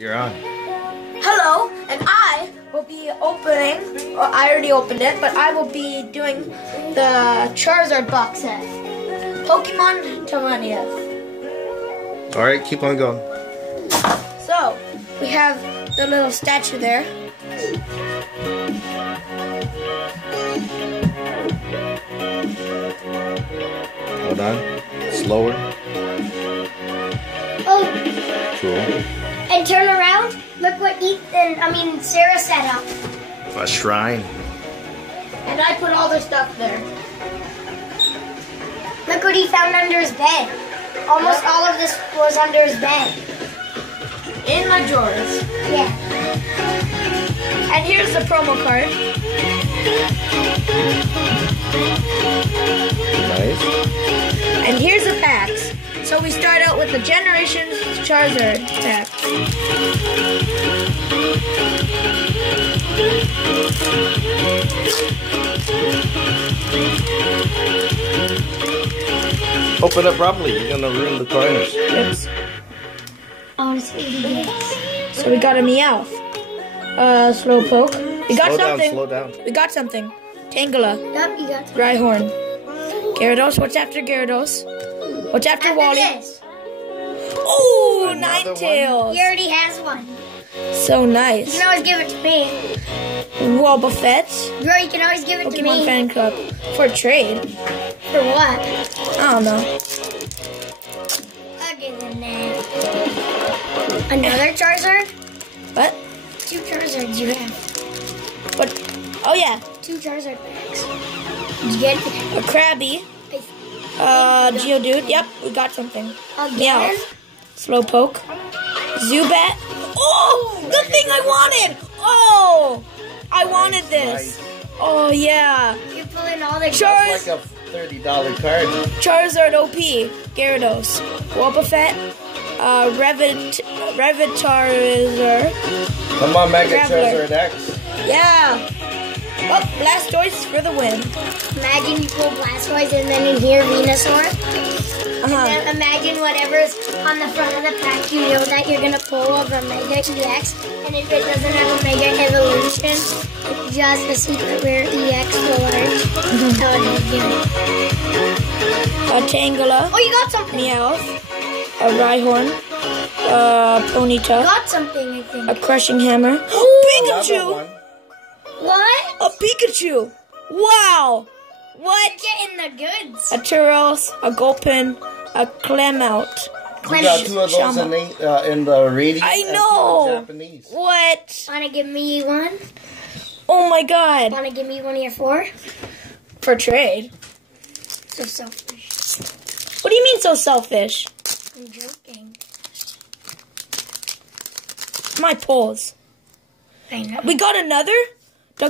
You're on. Hello, and I will be opening, or I already opened it, but I will be doing the Charizard box set. Pokemon Tamania. Alright, keep on going. So, we have the little statue there. Hold on. Slower. Oh. Cool. And turn around. Look what Sarah set up. A shrine. And I put all the stuff there. Look what he found under his bed. Almost all of this was under his bed. In my drawers. Yeah. And here's the promo card. Nice. And here's the packs. So we start out with the Generations Charizard pack. Open it properly. You're gonna ruin the corners. Oops. I want to see what he gets. So we got a Meowth. Slowpoke. We got something. Slow down. We got something. Tangela. Yep, you got Rhyhorn. Gyarados. What's after Gyarados? What's after Wally? this. Oh, Another Ninetales. He already has one. So You nice. can always give it to me. Wobbuffet. Bro, you can always give it to Pokemon me. Fan Club. For trade. For what? I don't know. Other than that. Another Charizard? What? 2 Charizards you have. What? Oh yeah. 2 Charizard packs. Did you get it? A Krabby. Geodude. Yep, we got something. Again? Meowth. Slowpoke. Zubat. Oh, the thing I wanted. Oh, I wanted this. Nice. Oh yeah. You're pulling all the Like a $30 card. Charizard OP. Gyarados. Wobbuffet. Revitarizar. Come on, Mega Graveler. Charizard X. Yeah. Oh, Blastoise for the win. Imagine you pull Blastoise and then in here Venusaur. Uh-huh. Imagine whatever's on the front of the pack, you know that you're going to pull of a Mega EX. And if it doesn't have a Mega Evolution, it's just a secret rare EX full art. A Tangela. Oh, you got something. Meowth. A Rhyhorn. Ponyta. Got something, I think. A Crushing Hammer. Another Pikachu! one. What? A Pikachu! Wow! What? Getting the goods. A Turos, a Gulpin, a Clemount. We got 2 of those in the radio. I know! Japanese. What? Want to give me one? Oh my god. Want to give me one of your 4? For trade? So selfish. What do you mean so selfish? I'm joking. My pulls. I know. We got another?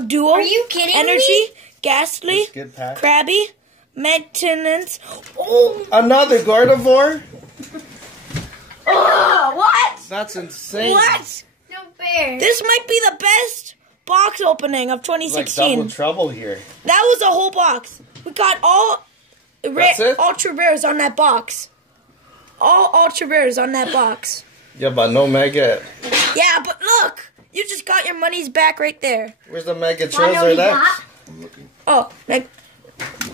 Duo. Are you kidding Energy, me? Ghastly, That's good pack. Krabby, Maintenance. Oh! Another Gardevoir? Oh, what? That's insane. What? No fair. This might be the best box opening of It's like 2016. double trouble here. That was a whole box. We got all That's it? ultra rares on that box. All ultra rares on that box. Yeah, but no Mega. Yeah, but look, you just got your money's back right there. Where's the Mega Wanna know what Charizard you X? got? Oh,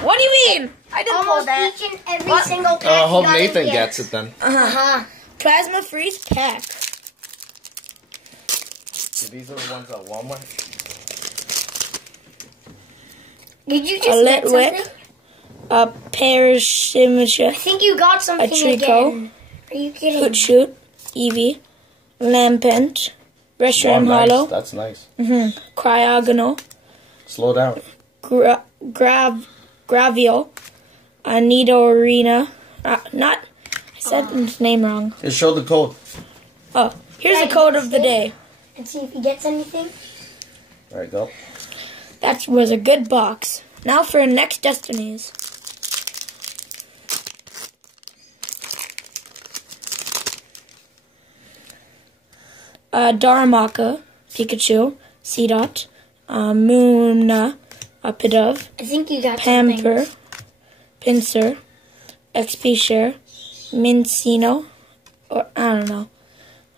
what do you mean? I didn't pull Almost that. each and every What? single pack. I hope you got Nathan in gets it then. Uh-huh. Plasma Freeze pack. These are the ones at Walmart. Did you A just get Litwick. something? A Parashimishia. I think you got something Trico. again. Are you kidding? Hootshoot. Eevee. Lampent. Reshiram nice. Hollow. That's nice. Cryogonal. Slow down. Gravio. Nidorina. I said his name wrong. Just show the code. Oh, here's the code of the day. And see if he gets anything. There you go. That was a good box. Now for next Destinies. Darumaka, Pikachu, Seedot, Moona, Pidove, I think you got Pamper, something. Pinsir, XP Share, Mincino, or I don't know,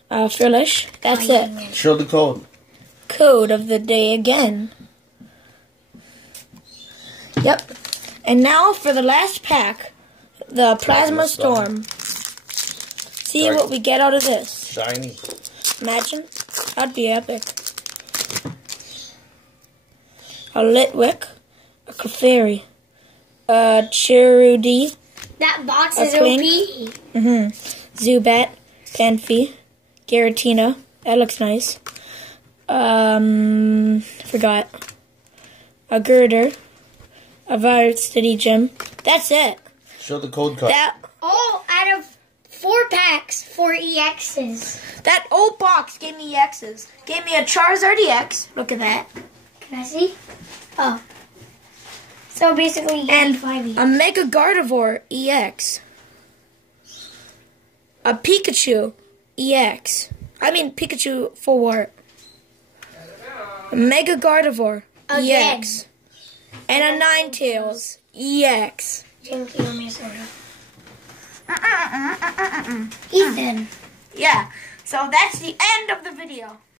Frillish. That's it. Show the code. Code of the day again. Yep. And now for the last pack, the Plasma Storm. See what we get out of this. Shiny. Imagine. That'd be epic. A Litwick, a Clefairy, a Cherudy, That box a is Twink, OP. Zubat, Panphy, Giratina. That looks nice. Forgot. A Girder, a Violet City Gym. That's it. Show the code card. Oh, out of 4 packs, 4 EXs. That old box gave me EXs. Gave me a Charizard EX. Look at that. Can I see? Oh. So basically, And 5 EX. a Mega Gardevoir EX. A Pikachu EX. I mean Pikachu full art. A Mega Gardevoir Again. EX. And a Ninetales EX. Drink your soda. Ethan. Yeah, so that's the end of the video.